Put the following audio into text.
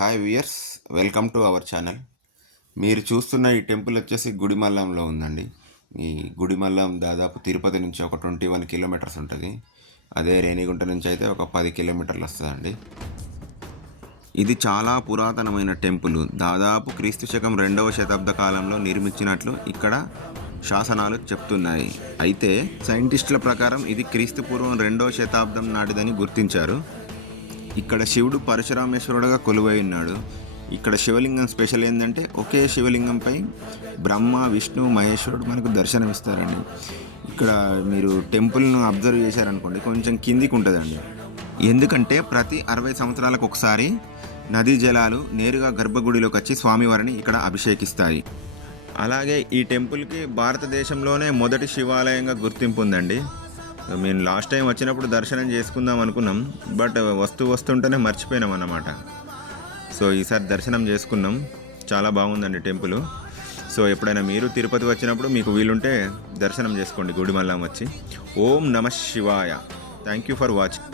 Hi viewers, welcome to our channel. మీరు చూస్తున్న ఈ టెంపుల్ వచ్చేసి గుడిమల్లంలో ఉందండి. ఈ గుడిమల్లం దాదాపు తిరుపతి నుంచి ఒక 21 కిలోమీటర్స్ ఉంటుంది. అదే రేణిగుంట నుంచి అయితే ఒక 10 కిలోమీటర్లు వస్తుందండి. ఇది చాలా పురాతనమైన టెంపుల్. దాదాపు క్రీస్తు శకం 2వ శతాబ్ద కాలంలో నిర్మించినట్లు ఇక్కడ శాసనాలు చెప్తున్నాయి. అయితే సైంటిస్టుల ప్రకారం ఇది క్రీస్తు పూర్వం 2వ శతాబ్దం నాటిదని గుర్తించారు. ఇక్కడ శివుడు పరశురామేశ్వరుడుగా కొలువై ఉన్నాడు. ఇక్కడ శివలింగం స్పెషల్ ఏంటంటే ఒకే శివలింగంపై బ్రహ్మ, విష్ణు, మహేశ్వరుడు మనకు దర్శనమిస్తారండి. ఇక్కడ మీరు టెంపుల్ను అబ్జర్వ్ చేశారనుకోండి, కొంచెం కిందికి ఉంటుందండి. ఎందుకంటే ప్రతి 60 సంవత్సరాలకు ఒకసారి నదీ జలాలు నేరుగా గర్భగుడిలోకి వచ్చి స్వామివారిని ఇక్కడ అభిషేకిస్తాయి. అలాగే ఈ టెంపుల్కి భారతదేశంలోనే మొదటి శివాలయంగా గుర్తింపు ఉందండి. మేము లాస్ట్ టైం వచ్చినప్పుడు దర్శనం చేసుకుందాం అనుకున్నాం, బట్ వస్తుంటేనే మర్చిపోయినాం అన్నమాట. సో ఈసారి దర్శనం చేసుకున్నాం. చాలా బాగుందండి టెంపుల్. సో ఎప్పుడైనా మీరు తిరుపతి వచ్చినప్పుడు మీకు వీలుంటే దర్శనం చేసుకోండి గుడిమల్లం వచ్చి. ఓం నమః శివాయ. Thank you for watching.